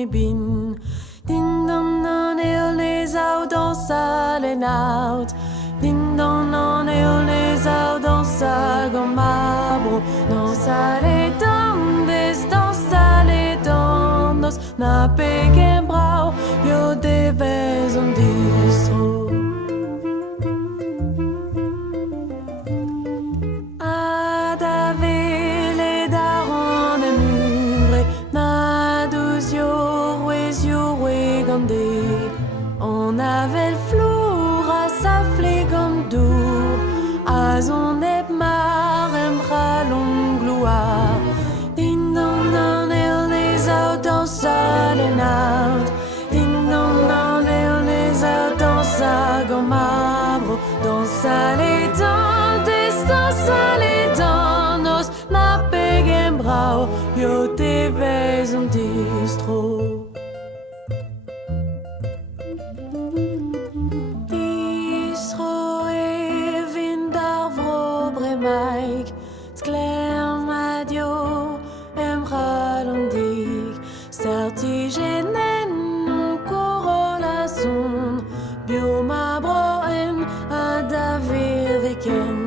mi bin. Din don non eo les au dans sa lenaut. Din don non eo les au dans sa gomabro. Dans sa le dondes, dans sa le dondos. Na pegen brau, yo devez un distro. On avait le flour à s'affler comme doux, à son ébmar, aimera l'ongloire. Din don don et on les a dans sa lenaut. Din don don et on les a dans sa gomabro. Dans sa les dents, dans sa les dents, nos na pegen brau, yo te vais un distro. Mike, Skler Madio, Emra Londig, Certigenen, Corolla Son, Bioma Broen, Adavir Viken.